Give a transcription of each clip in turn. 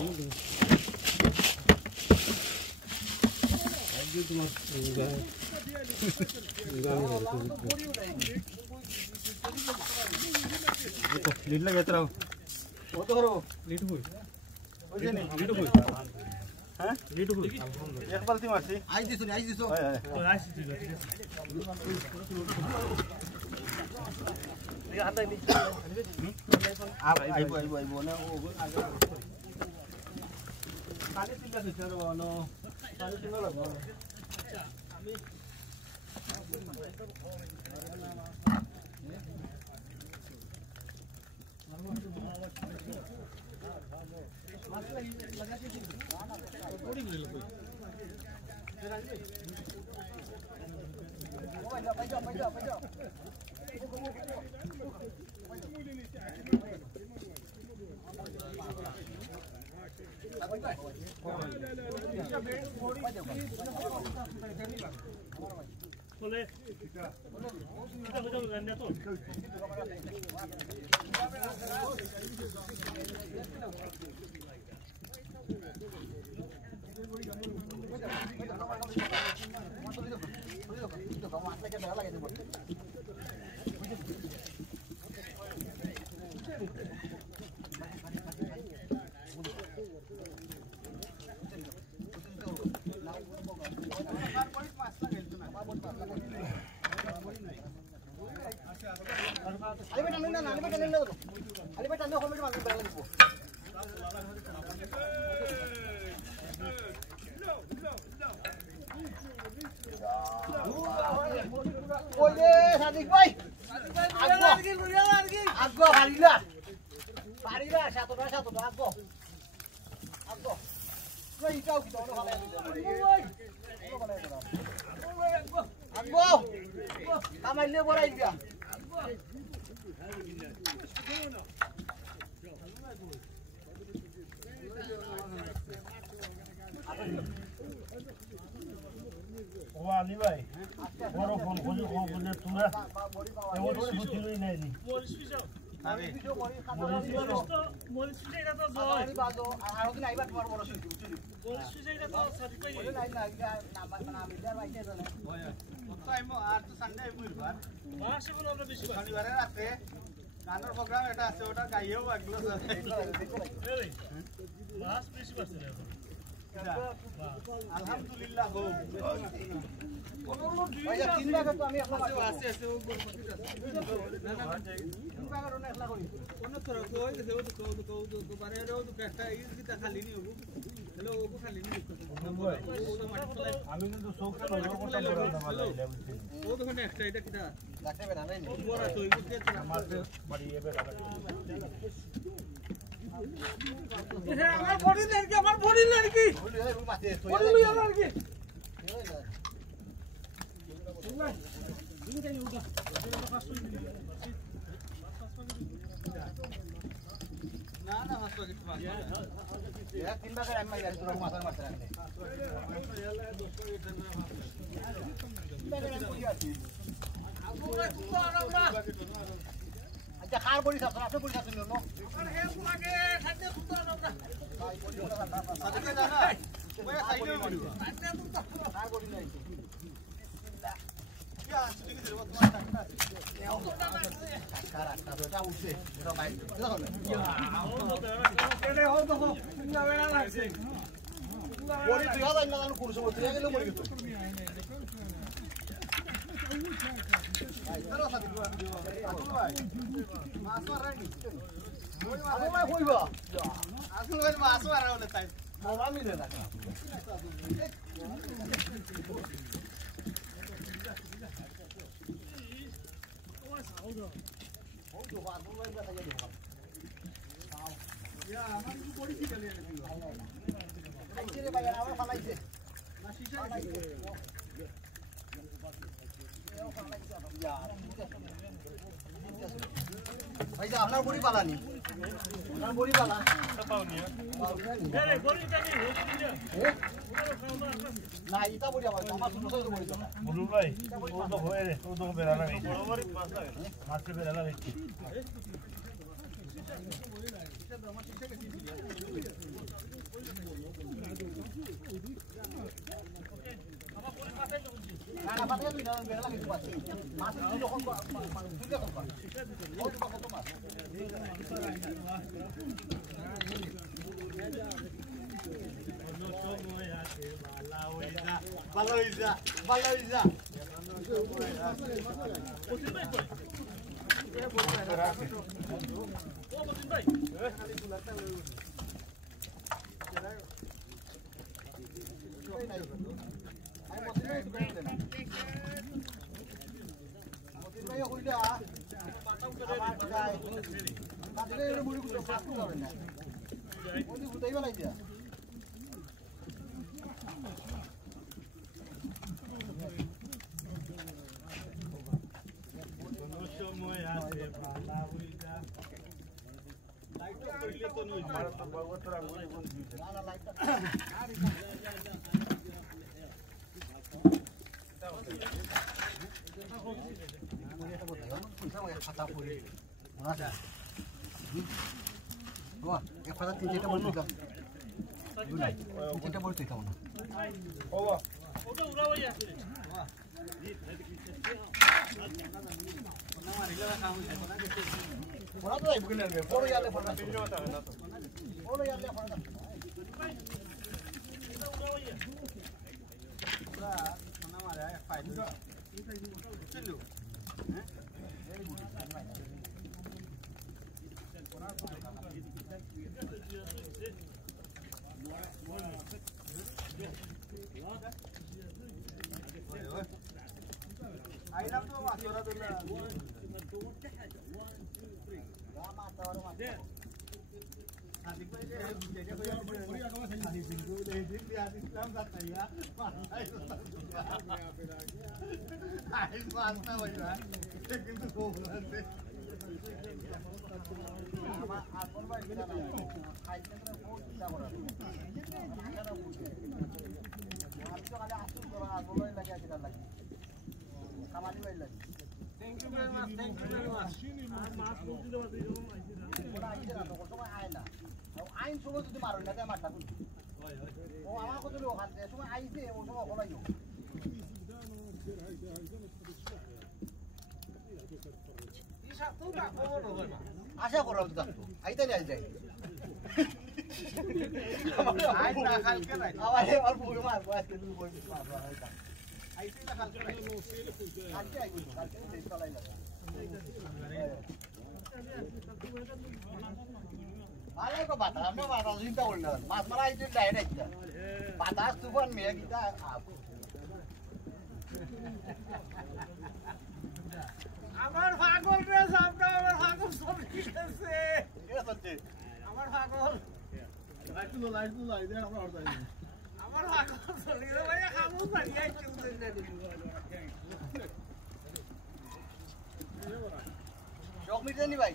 Lead लगे तेरा वो तो करो लीड हुई ओके नहीं लीड हुई हां लीड हुई एक बाल्टी मारसी आज दिसो तो आज दिसो ये हाथ नहीं आप आइबो ना वो आगे काले सिंगा से चलो नो काले सिंगा लगो আমি Boleh. Kita betul ganda tu. Wali vai. Boro phone khoju ko bole tura. Evo to buchiloi nai ni. Moris fisao. Habe. Moris fisai ra to joy. Ani bajo. Aro ki naiba tomar boro sui. Moris fisai ra to satisfy. Bole nai na na midar vai ke jone. Hoya. Kotai mo ar to Sunday buirbar. Maase bolo amra beshi shonibare rate গানের programme এটা আছে ওটা গাইও একগুলো এই মাস বেশি পাচ্ছে না আলহামদুলিল্লাহ গো ভাইয়া তিন ভাগে তো আমি একলা আছে ও গণপতিটা না না তিন ভাগের ওনা একলা করি কোন তোর কই যে ও তো বারে ও তো একটা ইজিটা খালি নি হবো হ্যালো ও খালি নি আমি কিন্তু সৌখা নজর করতে পারলাম না ভালো ও তো কোন একটা এটা কিটা ডাক্তার বেনা নাই বড় তো এই বুঝতে আমার বড়ি এবে লাগা আমার বডি লড়কি বডি লই আমার কি না না হাসো কিছু বাদ ya তিন ভাগের আমি মাইরা তোর মাথার মারতে রাখলে আচ্ছা খার বড়ি সাথে আপনি বড়ি সাথে নিলো আরে হে তোমাকে খাতে সুতো না সাথে জানা ওই সাইডে বড়ি খাতে সুতো খার বড়ি নাই কি আছে ঠিক আছে তোমার টাকা cara tá já usei já vai ele ho to na vera লাগছে বড়ি তুই হাজার না জানো কোন সময় তুই গেলে মরে গেল ভাই ধরো সাথে ভাই মাছ মারানি ওই মাছ কইবা আসল করে মাছ মারা হলে তাই মারা মিলে না Ya, আমার কিছু বড়ি ছিল নিয়ে গেছিল। আইছে রে ভাই আমার ফালাইছে। না শিশা আইছে। ভাই যা আপনার বড়ি পালানি। আপনার বড়ি পালা। পাওনি। আরে বড়ি জানি না এটা বড়ি আমার ছোট ছোট বড়ি না। বলুন ভাই ও তো হয়ে রে ও তো বেলা লাগে। বড় বড়ি মাছ লাগে। মাছে বেলা লাগে। Nah, patenya tuh dalam belah gitu Pak. Masuk dulu kok Pak. Sudah kok Pak. Oh, coba foto Mas. Valoiza. Gua, yang pada tinjau mau juga. Tinjau mau juga mana? Oh, udah ya. Mana tuh ibu kenal dia? Follow ya le follow. Follow ya le follow. Udah, mana mana ya? Fight. Chalo. Ailam tuh mas, suara dulu. Thank you very much. Thank you very much. Ain solo tu maru na mata pun. Oh, awak tu lo kan. Semua ain tu, semua kalau yo. Isa tu tak kau lo. Asa kau lo tu tak. Ain tu ni aja. Ain nak hal ke right? Awak ni awak boleh mas, buat tu boleh mas. Ain tu nak hal ke right? Aja itu, aja itu sekolah ini. Alay ko batas mo batas hinta ulna mas marai din direct batas tufan me kita আমার পাগল রে সামনে আমার পাগল সব কিছে কে বলছে আমার পাগল লাইট তো লাই দে আমরা অর্ডার দিই আমার পাগল চলি রে ভাই কামু পারি আই চুল দে শক মিটে নি ভাই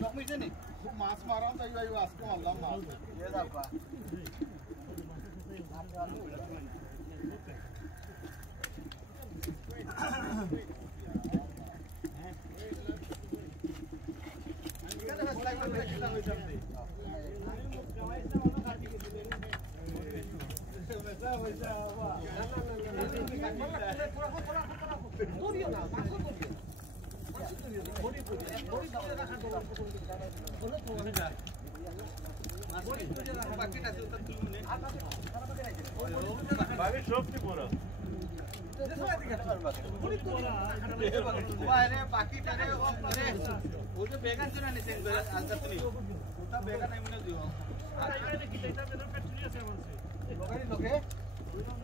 শক মিটে নি মাছ মারাও তাই ভাই আজকে মারলাম মাছ এ দাও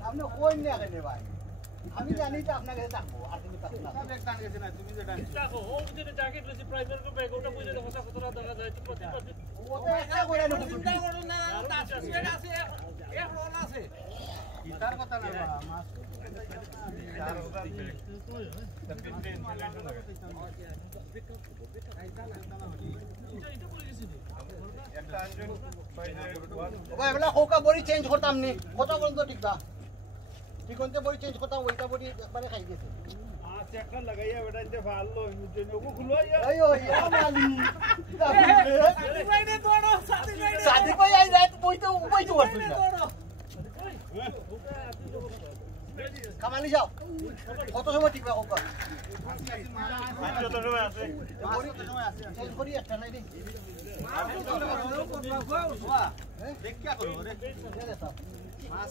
আপনি কোন নিয়ে গেলে ভাই আমি জানি তো আপনাকে থাকবো আর তুমি সব এক টান গেছে না তুমি যেটা দেখো ও যে জ্যাকেট লসি প্রাইমার কো ব্যাগ ওটা বুঝে দেখো কতটা দেখা যায় তো প্রতিবার ওটা একটা করে না চিন্তা করো না তাসির আছে এক রোল আছে গিটার কথা না মাছ 4000 पे तब 15 सिलेंडर लगा এটা করে গেছি একটা আনজন 501 ওই বলা কোকা বডি চেঞ্জ করতাম নি কত পর্যন্ত ঠিকটা ঠিক কোনতে বডি চেঞ্জ করতাম ওইটা বডি একবারে খাই গেছে चक्कर लगाइए बेटा इनसे फाल लो मुझे लोगों खुलो यार अयो यार माली शादी भाई ने तोड़ो शादी भाई शादी कोई आई जाए तो कोई तो ऊपर ही तोड़ सकता কামালি যাও কত সময় টিকবা কোকা চেঞ্জ করি একটা নাই রে দেখ কি করব রে মাছ